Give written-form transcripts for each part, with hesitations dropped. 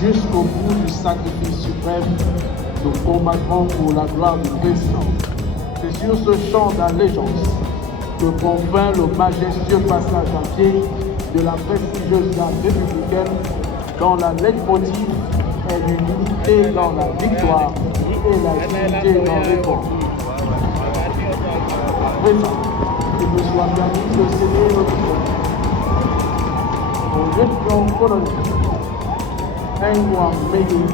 Jusqu'au bout du sacrifice suprême, nous combattrons pour la gloire du président. C'est sur ce champ d'allégeance que convainc le majestueux passage à pied de la prestigieuse garde républicaine dont la leitmotiv est l'unité dans la victoire et la unité dans l'effort. À présent, qu'il me soit permis de céder le micro au lieutenant-colonel Engouan Mégué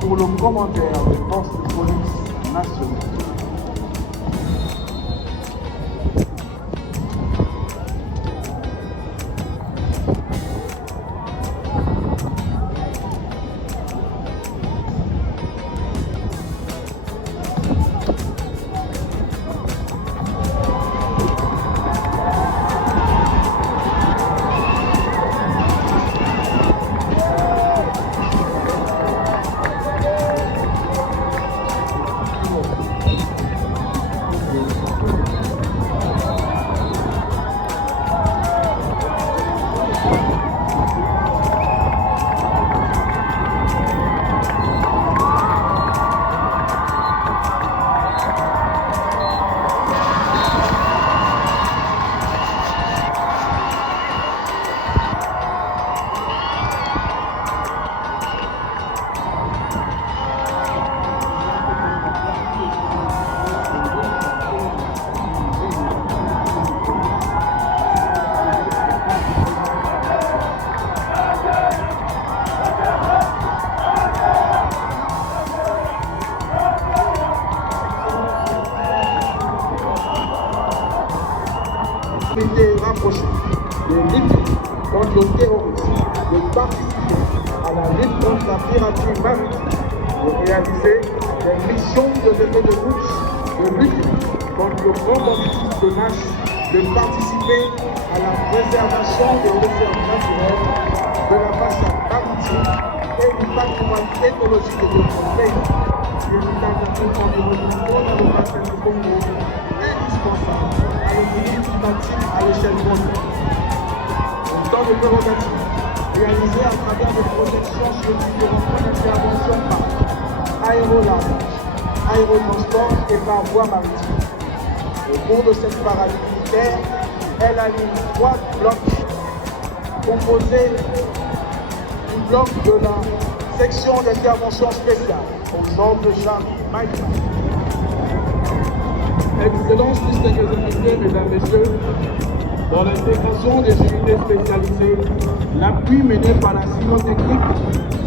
pour le commentaire des forces de police nationales. Rapprochée de lutter contre le terrorisme, de participer à la lutte contre la piraterie maritime, de réaliser des missions de levée de bouche, de lutter contre le grand banditisme de masse, de participer à la préservation des réserves naturelles, de la façade maritime et du patrimoine écologique de notre pays. L'éducation environnementale dans le bassin du Congo indispensable à l'équilibre climatique à l'échelle mondiale. Autant de prérogatives réalisées à travers des projections sur différents points d'intervention par aérolargage, aérotransport et par voie maritime. Au cours de cette parade militaire, elle aligne 3 blocs composés du bloc de la section d'intervention spéciale au nord de Charles-Maïka. Excellences, distingués invités, mesdames, messieurs, dans l'intégration des unités spécialisées, l'appui mené par la cynotechnique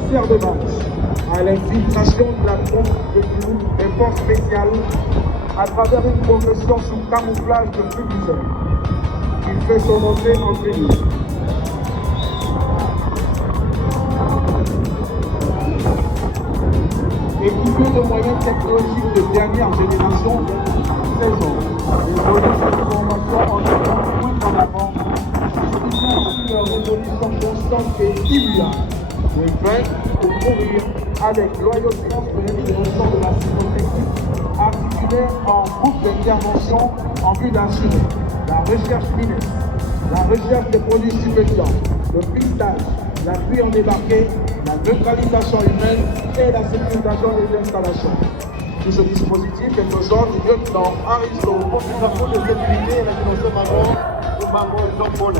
sert de base à l'infiltration de la pompe de clous des forces spéciales à travers une progression sous camouflage de publicitaire qui fait son entrée en pays. Équipé de moyens technologiques de dernière génération, 16 ans, les volets de formation en point en avant, justifiant ainsi leur évolution constante et immuable, de vaincre ou courir avec loyauté transférée des ressorts de la cynotechnique, articulée en groupe d'intervention en vue d'assurer la recherche minière, la recherche des produits stupéfiants, le pistage, l'appui en débarqué, la neutralisation humaine et la sécurisation des installations. Tout ce dispositif est aux ordres du lieutenant Aristo, porte-drapeau de sécurité et la major du Bango Jean Paul,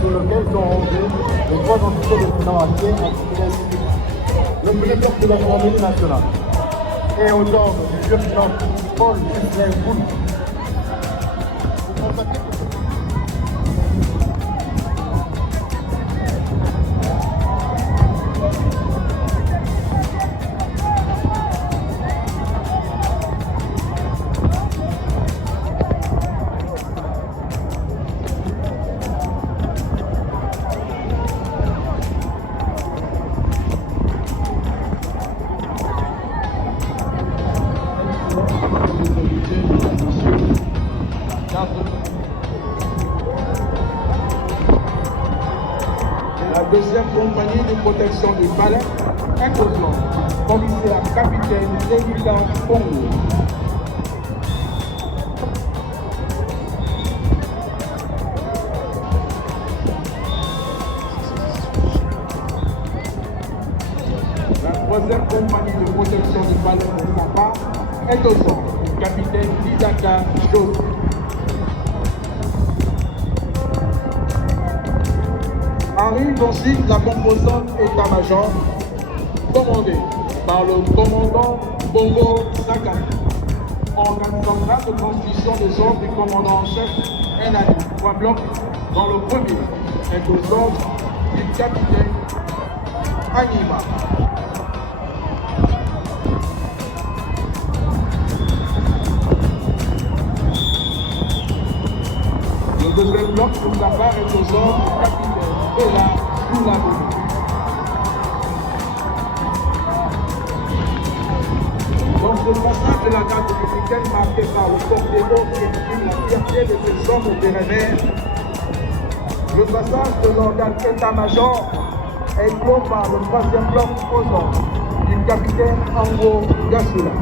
sur lequel sont rangés les 3 entités de financiers articulés civiques, le directeur de la gendarmerie nationale et aux ordres du lieutenant Paul Gislain Boul. La deuxième compagnie de protection du palais est aux ordres. Commissaire capitaine Séguilan Congo. troisième compagnie de protection du palais de Sapa est au centre, le capitaine Lidaka Joseph. Arrive ensuite la composante état-major, commandée par le commandant Bongo Sakane. Organe central de transmission des ordres du commandant en chef NAD, 3 blocs, dans le premier est aux ordres du capitaine Anima. Le deuxième bloc pour sa part est aux ordres du capitaine Bella Soulabou. Dans ce passage de la garde républicaine marqué par le porte-des-eaux qui exprime la fierté de ces hommes au périmètre, le passage de l'organe état-major est clos par le troisième bloc aux ordres du capitaine Ango Gassoula.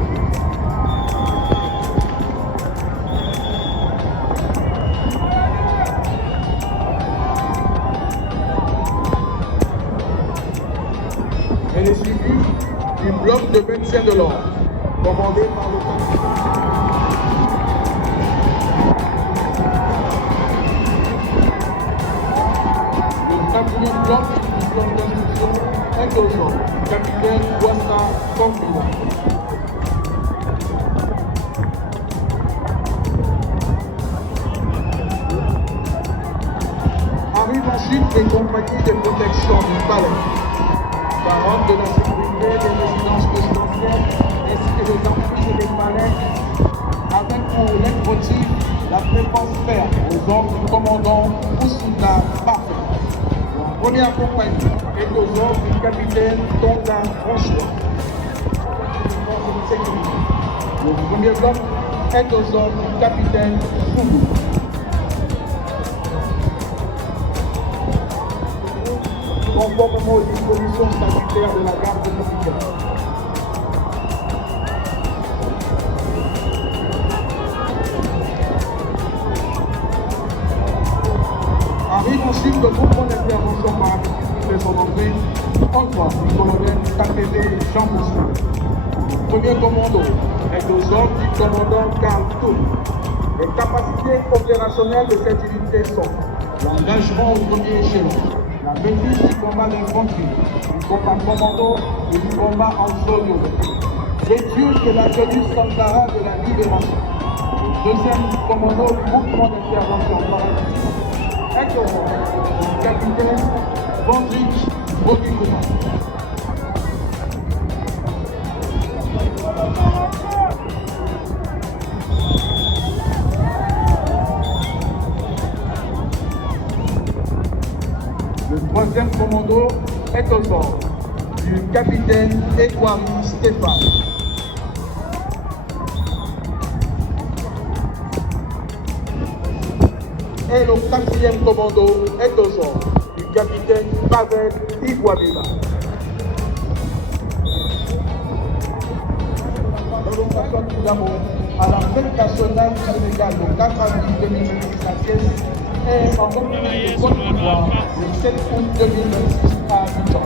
Elle est suivie du bloc de maintien de l'ordre, commandé par le capitaine. Le quatrième bloc du plan d'instruction est aux ordres du capitaine Ouassa Confina. Arrivent ensuite les compagnies de protection du palais, garante de la sécurité des résidences présidentielles ainsi que des emprises et des palais, avec pour leitmotiv la préférence ferme aux ordres du commandant Oussouda Parfait. La première compagnie est aux ordres du capitaine Tonga François. Le premier bloc est aux ordres du capitaine Soubou. Conformément aux dispositions statutaires de la garde républicaine. Arrive ensuite le mouvement d'intervention paramétrique qui fait son entrée en force du colonel KPV Jean Boussin. Le premier commando est aux ordres du commandant Karl Toul. Les capacités opérationnelles de cette unité sont l'engagement au premier échelon, la maîtrise du combat d'infanterie, du combat commando et du combat en solo. L'étude de la tenue Sankara de la libération. Le deuxième commando du mouvement d'intervention paramétrique est au le capitaine Vandrik Bogikouma. Le troisième commando est aux ordres du capitaine Edouard Stéphane. Et le quatrième commando est aux ordres du capitaine Pavel Iguabima. Nous passons tout d'abord à la fête nationale du Sénégal le 4 avril 2026. La pièce est en République de Côte d'Ivoire le 7 août 2026 à Abidjan.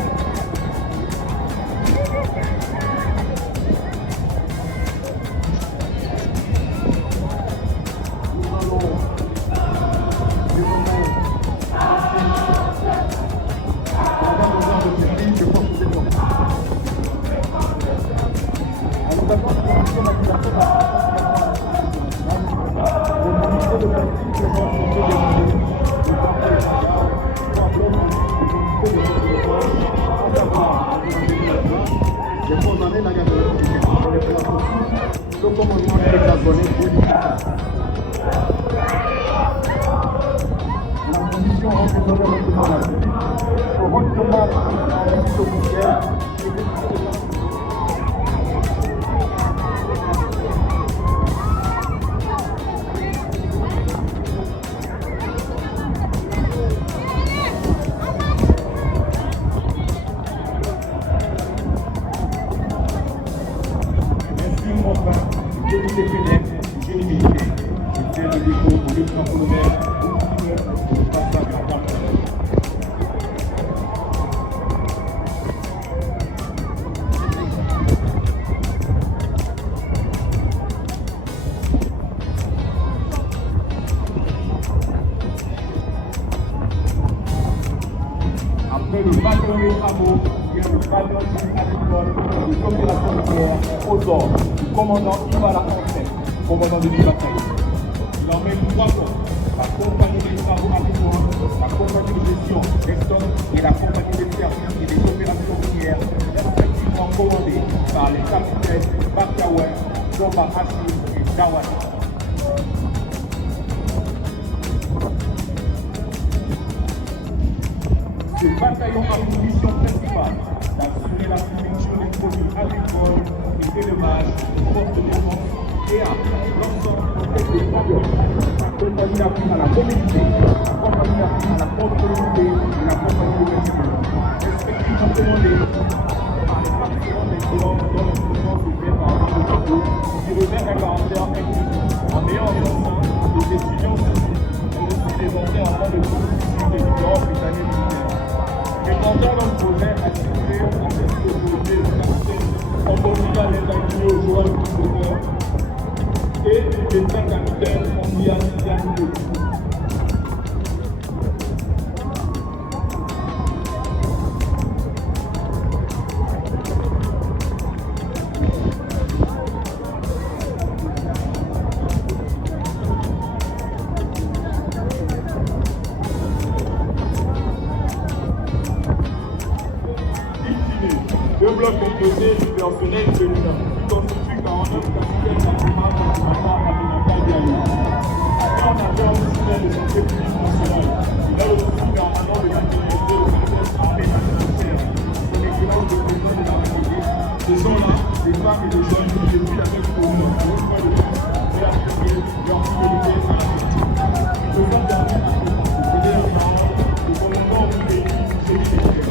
bataillon des travaux et le bataillon agricole de coopération nucléaire aux ordres du commandant Ivala Conseil, commandant de l'I-Bataillon. Il emmène 3 corps, la compagnie des travaux agricoles, la compagnie de gestion des stocks et la compagnie des services et des coopérations minières, respectivement commandées par les capitaines Bakaoué, Zomba Hassim et Dawani. Ce bataillon a pour mission principale d'assurer la protection des produits agricoles et d'élevage, forces de défense et à l'ensemble des travailleurs. La compagnie d'appui à la mobilité, la compagnie d'appui à la contrôlabilité et la compagnie de médecine, respectivement commandées par les participants des colonnes dont l'instruction se fait par un de qui revêt un caractère inclusif en ayant en ensemble les étudiants civils et aussi les anciens enfants de groupe des différents britanniques militaires. Répondant dans le projet attribué à cette autorité en Portugal les acquis au joueur et les 5 capitaines en Guyane. Deux blocs composés du personnel féminin qui constituent 49 capitaines nationaux principalement Abinaka Diallo. Coordinateur national de santé publique nationale, il a aussi permanent de la sécurité au service armée nationale. Son excellence de président de la République, ce sont là des femmes et des jeunes qui depuis la même commune, à une fois de plus, et appliquer leur fidélité à la politique. Ils se sont permis de donner un parole de commandement du pays, celui des Québec.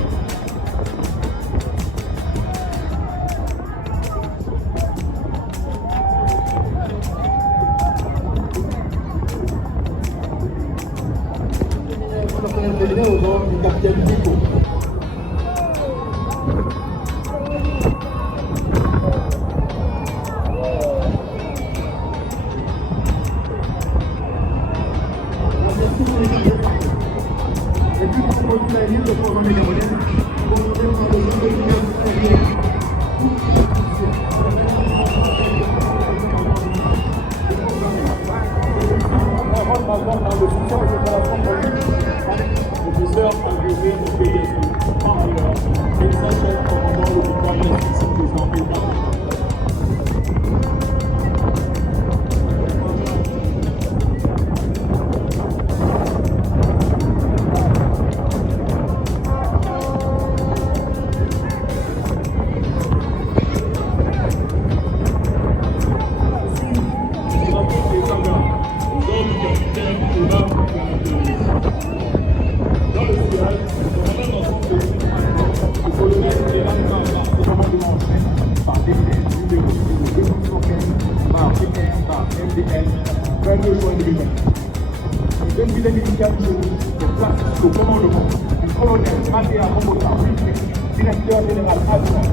Aux ordres du capitaine Pico. Et puis pour continuer la ligne de programme camerounais, commandé par le général professeur agrégé au PSU, en valeur, médecin-chef commandant l'hôpital institut des Américains. Le deuxième médical de place au commandement du colonel Matéa Romota, directeur général adjoint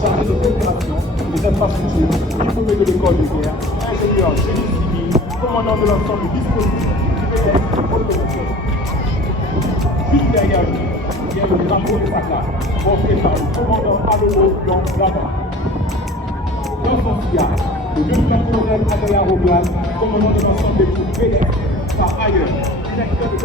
chargé de coopération des infrastructures, diplômé de l'école de guerre, ingénieur génie civil, commandant de l'ensemble du dispositif IPS automatique. Juste derrière lui, il y a le drapeau de sa classe, porté par le commandant Aloro Long Lava. Dans son sillage, le lieutenant-colonel Adrien Roblan, commandant de l'ensemble des troupes PDS, par ailleurs, directeur de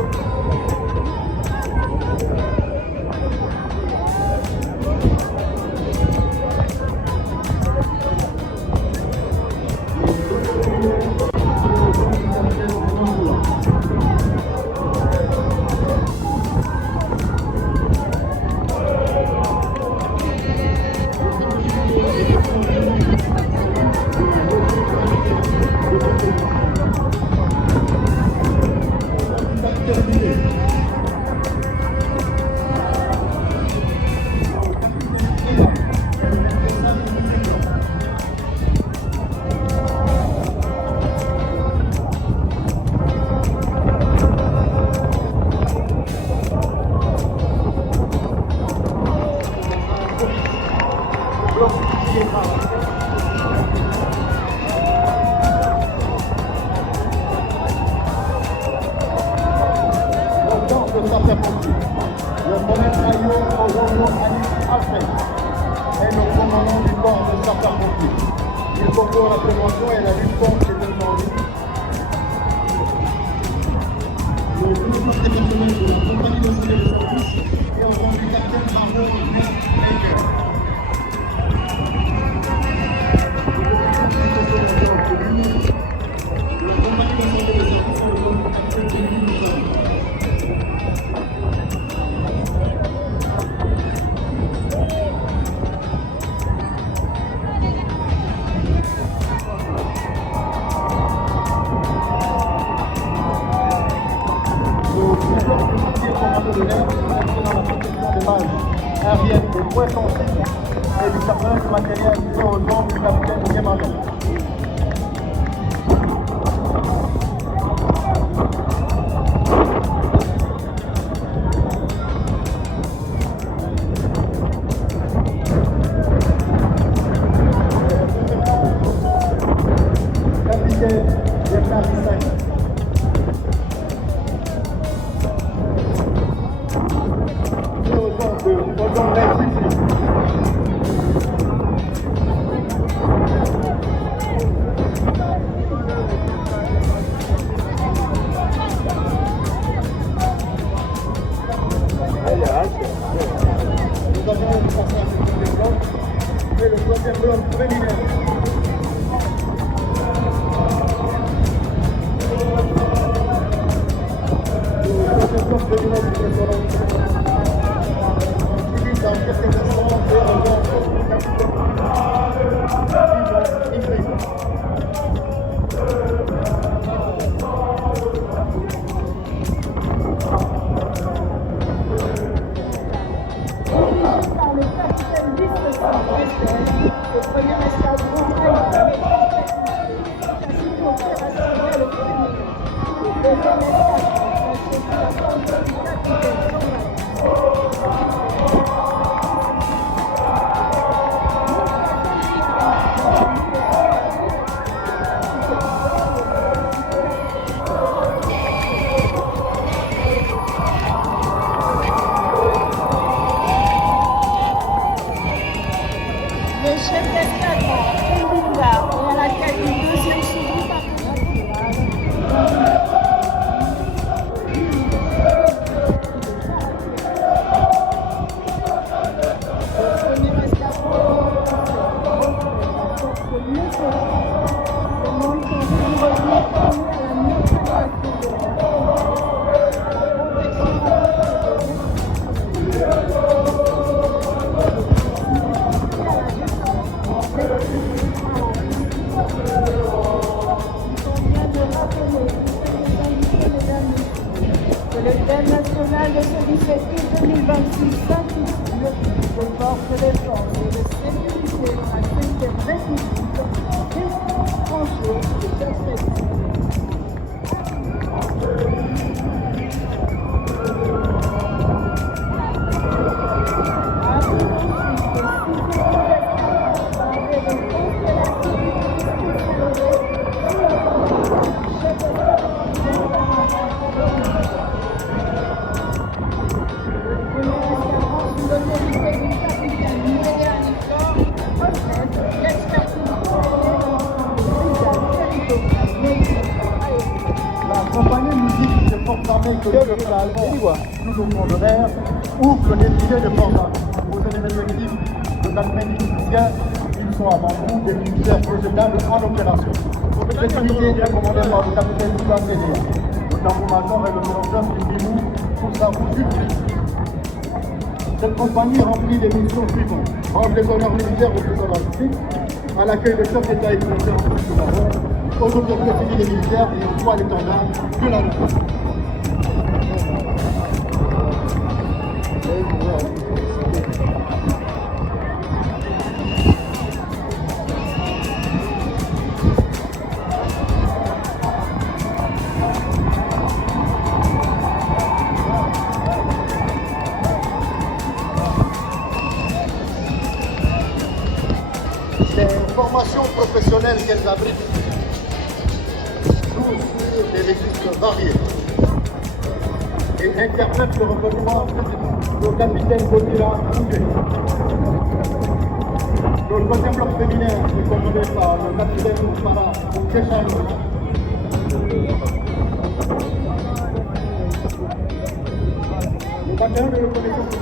Congo à la prévention et à la lutte contre les incendies. Le gouvernement départemental de la compagnie nationale de service et en tant que capitaine Margot Baker. Aérienne des points sensibles et du certain matériel lié aux ordres du capitaine Guémardon. Capitaine Bernard Issac. Nous avons passé à ce premier bloc et le troisième bloc préliminaire. Le troisième bloc préliminaire du président dans quelques instants et on va le premier escadron allié capacité opérationnelle au premier. Le deuxième escadron, la circulation du capitaine le chef d'escadron, Elinda, et à la tête du deuxième second bataillon. Le premier escadron, le mieux sera, demande qu'on puisse revenir à la neutralisation de la le thème national de ce 17 août 2026 s'intitule « Le force de défense et de sécurité dans la 5e République, des enjeux et perspectives ». La compagnie musique des forces armées que nous au de l'air ouvre le défilé de forces armées. Aux effectifs de l'après-midi militaire, ils sont avant tout des militaires projetables en opération. Cette unité est commandée par le capitaine Touba Prédéa. Le tambour-major est le commandeur Kimbimou pour sa route publique. Cette compagnie remplit des missions suivantes: rendre les honneurs militaires aux plus civiques, à l'accueil de chefs d'État étrangers en Afrique du Maroc, aux autorités civiles et militaires et aux toits d'étendard de la nation. Les formations professionnelles qu'elles abritent, tous des registres variés, et interprètent le recommandement du capitaine Gauthier Bouguet. Le troisième bloc féminin est commandé par le capitaine Para Kéchan. Le capitaine de reconnaissance.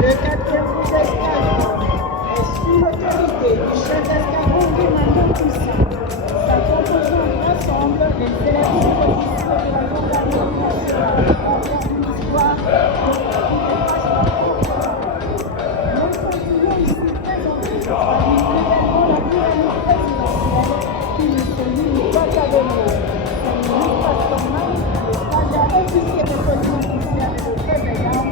Le quatrième coup d'escadron est sous l'autorité du chef d'escadron Guémando Toussaint. Sa composante rassemble les élèves officiers de la gendarmerie nationale en une histoire Nous continuons ici présenter à également la dynamique présidentielle qui ne se limite pas qu'à des mots. Son ministre patronal, le stagiaire officier de police judiciaire et de fait d'armes,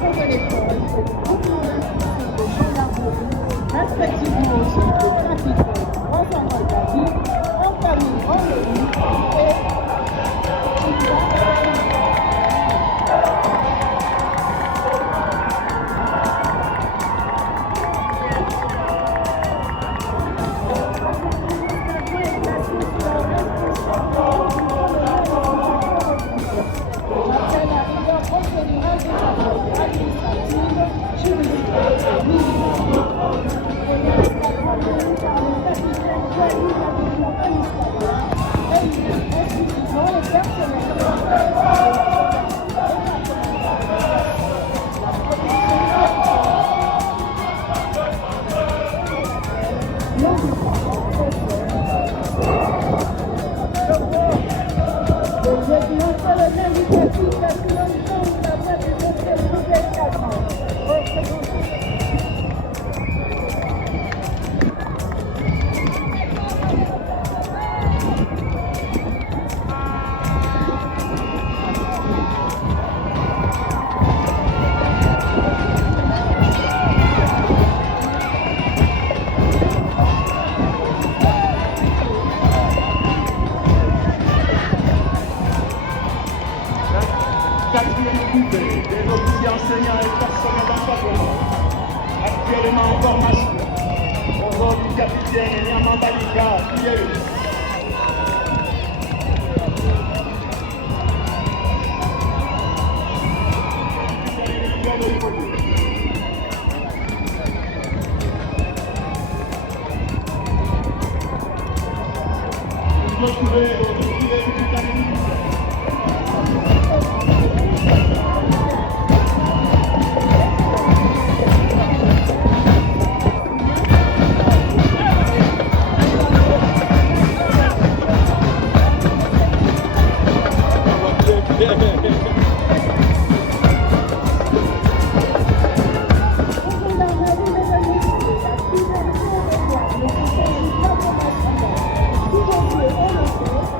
de l'école, le groupement d'instruction de gendarmerie, respectivement aussi de trafiquants, renseignements de la ville, en famille, en ligne et des officiers enseignants et personnels d'encadrement, actuellement en formation, au rôle du capitaine Niaman Balika, qui est Thank you.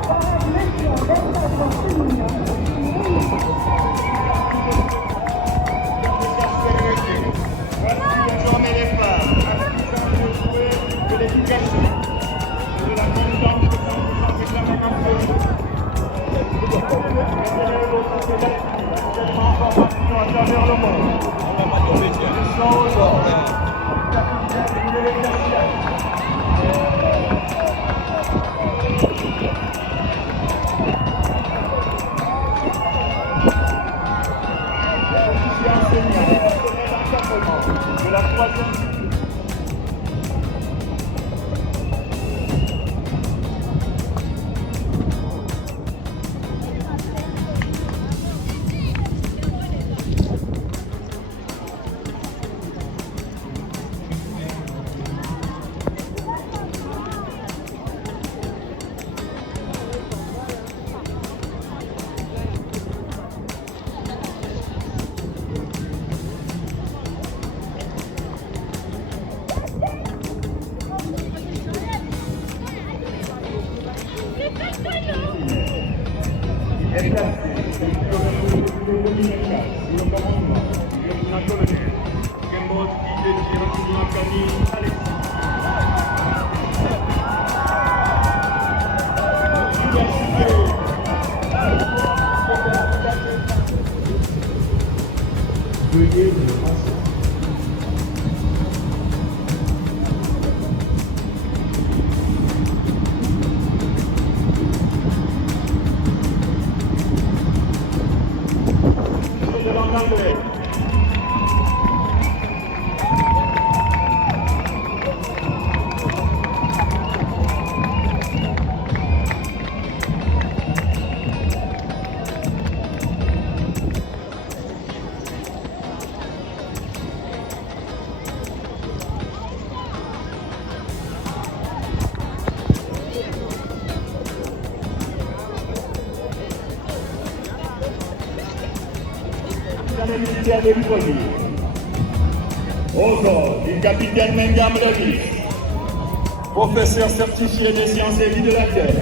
Anthony Alexis. Veuillez vous asseoir. De langue anglaise. Militaire de Libreville. Aux ordres du capitaine Mengam Davis, professeur certifié des sciences et vie de la Terre.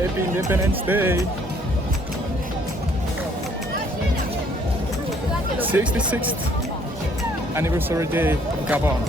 Happy Independence Day. 66th anniversary day of Gabon.